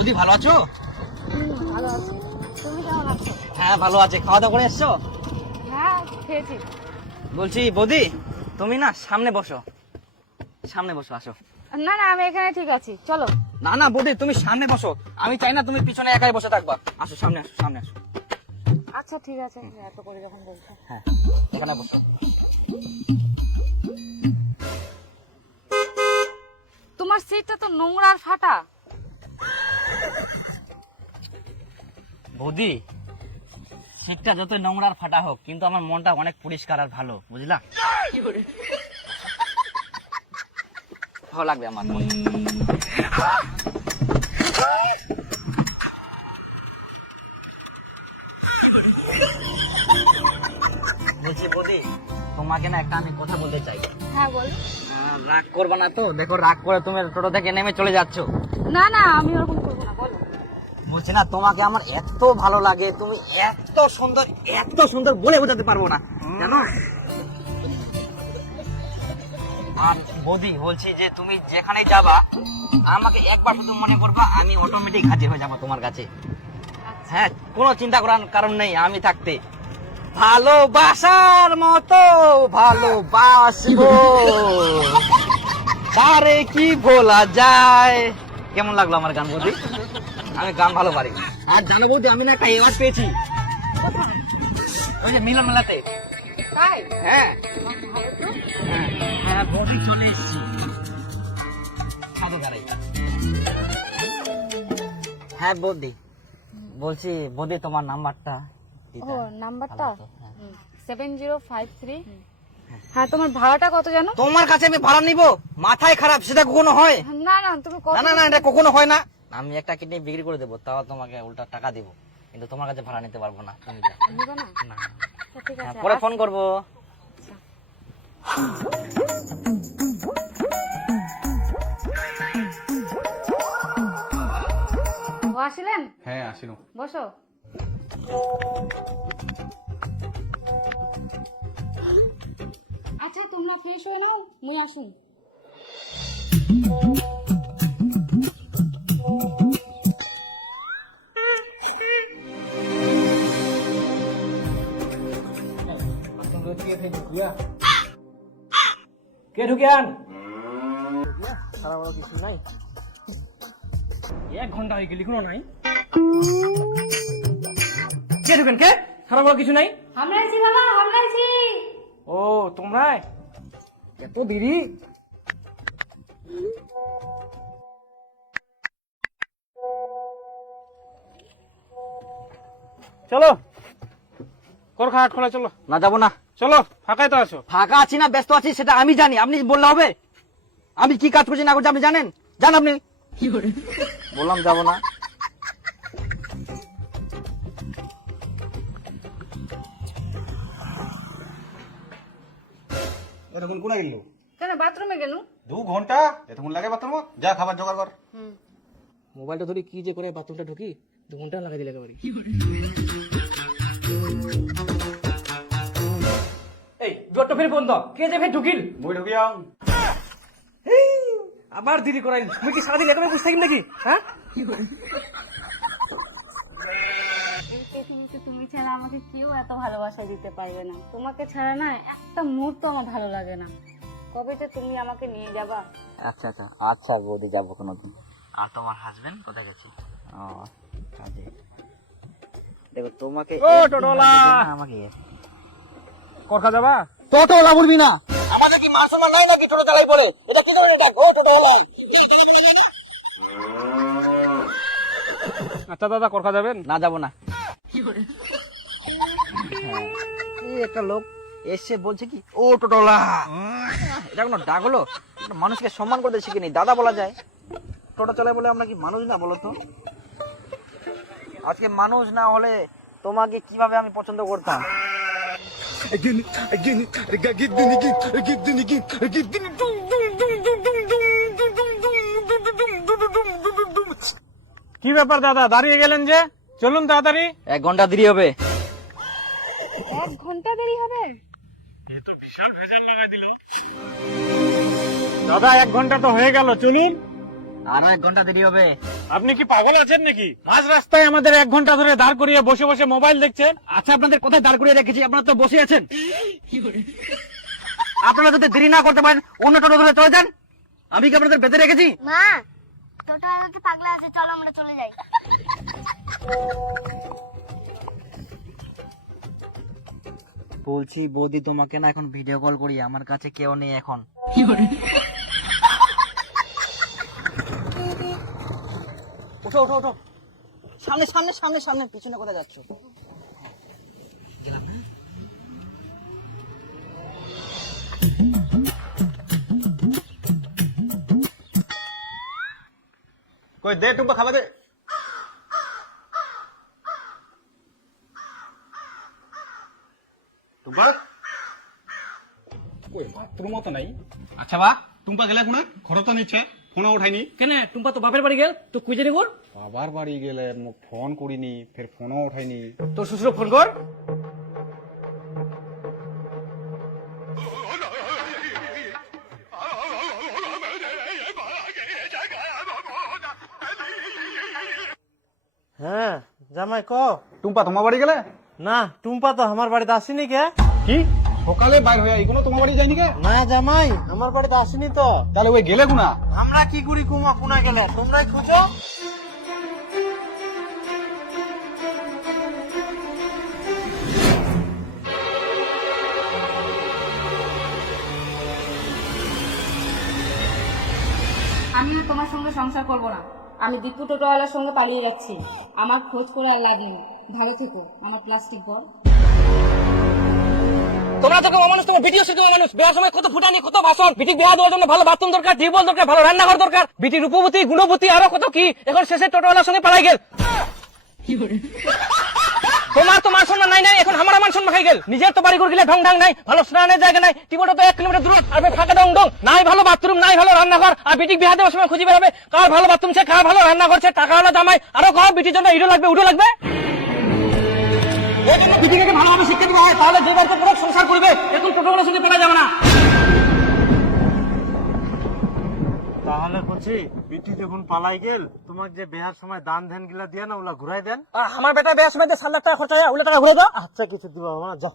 বৌদি ভালো আছো? ভালো আছি। তুমি কেমন আছো? হ্যাঁ ভালো আছে। খাওয়া দাওয়া করে এসছো? হ্যাঁ খেয়েছি। বলছি বৌদি তুমি না সামনে বসো, সামনে বসো, আসো। না না আমি এখানে ঠিক আছি, চলো। না না বৌদি তুমি সামনে বসো, আমি চাই না তুমি পিছনে একাই বসে থাকবা। আসো সামনে, আসো সামনে আসো। আচ্ছা ঠিক আছে, এত করে যখন বলছো। হ্যাঁ এখানে বসো। তোমার সিটটা তো নোংরা আর ফাটা। বৌদি সিটটা যত নোংরা আর ফাটা হোক, কিন্তু আমার মনটা অনেক পরিষ্কার আর ভালো, বুঝলা? ভালো লাগবে আমার মন। বলছি বৌদি তোমাকে না একটা আমি কথা বলতে চাই। হ্যাঁ বল। রাগ করবা না তো? দেখো রাগ করে তুমি টোটো থেকে নেমে চলে যাচ্ছ। না না আমি ওরকম করবো না, বলো। বলছি না তোমাকে আমার এত ভালো লাগে, তুমি এত সুন্দর, এত সুন্দর বলে বোঝাতে পারবো না, জানো? আর বৌদি বলছি যে তুমি যেখানেই যাবা আমাকে একবার শুধু মনে করবা, আমি অটোমেটিক হাজির হয়ে যাবো তোমার কাছে। হ্যাঁ কোনো চিন্তা করার কারণ নেই, আমি থাকতে। ভালোবাসার মতো ভালোবাসবো, তারে কি ভোলা যায়। কেমন লাগলো আমার গান বৌদি? আমি গান ভালো পারি। আর জানো বৌদি আমি না একটা অ্যাওয়ার্ড পেয়েছি ওই যে মিলন মেলাতে। তাই? হ্যাঁ হ্যাঁ হ্যাঁ বৌদি চলে এসেছি। সাধু দাঁড়াই। হ্যাঁ বৌদি বলছি বৌদি তোমার নাম্বারটা ও নাম্বারটা ভালো হতো, হ্যাঁ। 7053। হ্যাঁ তোমার ভাড়াটা কত জানো? তোমার কাছে আমি ভাড়া নিব? মাথায় খারাপ, সেটা কখনো হয়? না না তুমি কত? না না না এটা কখনো হয় না। আমি একটা কিডনি বিক্রি করে দেবো, তাও তোমাকে উল্টা টাকা দিব, কিন্তু তোমার কাছে ভাড়া নিতে পারবো না। তুমি যাও। নিবা না? না আচ্ছা, ঠিক হ্যাঁ, আছে। পরে ফোন করবো। ও আসলেন? হ্যাঁ আসিল। বসো। আচ্ছা তোমরা ফ্রেশ হয়ে নাও, মুই আসুন। কে ঢুকিয়ান? সারা বড় কিছু নাই, 1 ঘন্টা হয়ে গেল কোনো নাই। কে ঢুকেন? কে? সারা বড় কিছু নাই। হামলাইছি বাবা, হামলাইছি। ও তোমরা এত দেরি? চলো কোরখা হাট খোলা, চলো। না যাবো না। চলো ফাঁকাই তো আছো। ফাঁকা আছি না ব্যস্ত আছি সেটা আমি জানি, আপনি বললে হবে? আমি কি কাজ করছি না করছি আপনি জানেন? জান আপনি? বললাম যাবো না। এতক্ষণ কোনা গেল? কেন বাথরুমে গেল? 2 ঘন্টা এতক্ষণ লাগে বাথরুম? যা খাবার জোগাড় কর। মোবাইলটা ধরে কি যে করে বাথরুমটা ঢুকি, 2 ঘন্টা লাগাই দিলে একেবারে। এই জোরটা ফের বন্ধ, কে যে ফের ঢুকিল? মই ঢুকিয়াও। আবার দেরি করাইল। তুমি কি সারাদিন একেবারে বসে থাকি নাকি? হ্যাঁ এই পৃথিবীতে তুমি ছাড়া আমাকে কেউ এত ভালোবাসা দিতে পারবে না। তোমাকে ছাড়া না একটা মুহূর্ত আমার ভালো লাগে না। কবে যে তুমি আমাকে নিয়ে যাবা? আচ্ছা আচ্ছা আচ্ছা বৌদি যাবো কোনোদিন। আর তোমার হাজবেন্ড কোথায় যাচ্ছি? ও কাজে। দেখো তোমাকে ও টোটোলা! আমাকে কোরখা যাবা? টোটোলা বলবি না। আমাদের কি মান সম্মান নাই নাকি টোটো চালাই বলে? এটা কি করে ডাক? ও টোটোলা। আচ্ছা দাদা কোরখা যাবেন? না যাবো না। হ্যাঁ, এই একটা লোক এসে বলছে কি ও টোটোলা। এটা কোনো ডাক হলো? মানুষকে সম্মান করতে শিখিনি, দাদা বলা যায়। টোটো চালায় বলে আমরা কি মানুষ না বলো তো? আজকে মানুষ না হলে তোমাকে কিভাবে আমি পছন্দ করতাম? কি ব্যাপার দাদা, দাঁড়িয়ে গেলেন যে? চলুন তাড়াতাড়ি। 1 ঘন্টা দেরি হবে। 1 ঘন্টা দেরি হবে? দাদা 1 ঘন্টা তো হয়ে গেল, চলুন। আরো 1 ঘন্টা দেরি হবে। আপনি কি পাগল আছেন নাকি? মাঝ রাস্তায় আমাদের 1 ঘন্টা ধরে দাঁড় করিয়ে বসে বসে মোবাইল দেখছেন। আচ্ছা আপনাদের কোথায় দাঁড় করিয়ে রেখেছি? আপনারা তো বসে আছেন। আপনারা যদি দেরি না করতে পারেন অন্য টোটো ধরে চলে যান। আমি কি আপনাদের বেঁধে রেখেছি? মা টোটো আলাদা পাগলা আছে, চলো আমরা চলে যাই। বলছি বৌদি তোমাকে না এখন ভিডিও কল করি, আমার কাছে কেউ নেই এখন। ওঠো ওঠো ওঠো, সামনে সামনে সামনে সামনে, পিছনে কোথায় যাচ্ছ? গেলাম না। কই দে টুম্পা খাবা দে। টুম্পা কই বাথরুমও তো নাই। আচ্ছা বা টুম্পা গেলে কোনা ঘরে তো নিচ্ছে, ফোনও উঠাইনি কেন টুম্পা তো বাপের বাড়ি গেল, তো খুঁজে রে কর। বাবার বাড়ি গেলে মোক ফোন করিনি, ফের ফোনও উঠাইনি। তোর শ্বশুর ফোন কর। হ্যাঁ জামাই ক। টুম্পা তোমার বাড়ি গেলে? না টুম্পা তো আমার বাড়িতে আসেনি কে। কি সকালে বাইর হয়ে এগুলো তোমার বাড়ি যায়নি কে? না জামাই আমার বাড়িতে আসেনি তো। তাহলে ওই গেলে কোনা? আমরা কি করি কুমা কোনা গেলে, তোমরাই খুঁজো। আমিও তোমার সঙ্গে সংসার করব না। আমি দীপু টোটোওয়ালার সঙ্গে পালিয়ে যাচ্ছি। আমার খোঁজ করে আর লাভ নেই। ভালো থেকো আমার প্লাস্টিক বল। তোমরা তো কেউ মানুষ, তোমার ভিডিও শিখবে মানুষ। বিয়ার সময় কত ফুটানি, কত ভাষণ। বিটি বিয়া দেওয়ার জন্য ভালো বাথরুম দরকার, টিউবওয়েল দরকার, ভালো রান্নাঘর দরকার। বিটি রূপবতী গুণবতী আরো কত কি। এখন শেষে টোটোওয়ালার সঙ্গে পালাই গেল। তোমার তো মান সম্মান নাই নাই, এখন আমার মান সম্মান খাই গেল। নিজের তো বাড়ি করে গেলে ঢং ঢং নাই, ভালো স্নানের জায়গা নাই, টিউবওয়েল তো 1 কিলোমিটার দূর, আর ফাঁকা ডং ডং নাই, ভালো বাথরুম নাই, ভালো রান্নাঘর। আর বিটি বিয়া দেওয়ার সময় খুঁজে বেরোবে কার ভালো বাথরুম ছে, কার ভালো রান্না করছে, টাকা হলো জামাই। আরো কহ বিটির জন্য ইডো লাগবে, উডো লাগবে। বিটিকে ভালোভাবে শিক্ষা দিতে হয়, তাহলে যে বাড়িতে পুরো সংসার করবে। এখন টোটোওয়ালার সঙ্গে পালা যাবে না। তাহলে বলছি বিটি যখন পালাই গেল, তোমার যে বিয়ার সময় দান ধ্যান গিলা দিয়ে না ওগুলা ঘুরাই দেন। আর আমার বেটা বিয়ার সময় 7 লাখ টাকা খরচা হয়, ওগুলো টাকা ঘুরে দাও। আচ্ছা কিছু দিবা না, যাও।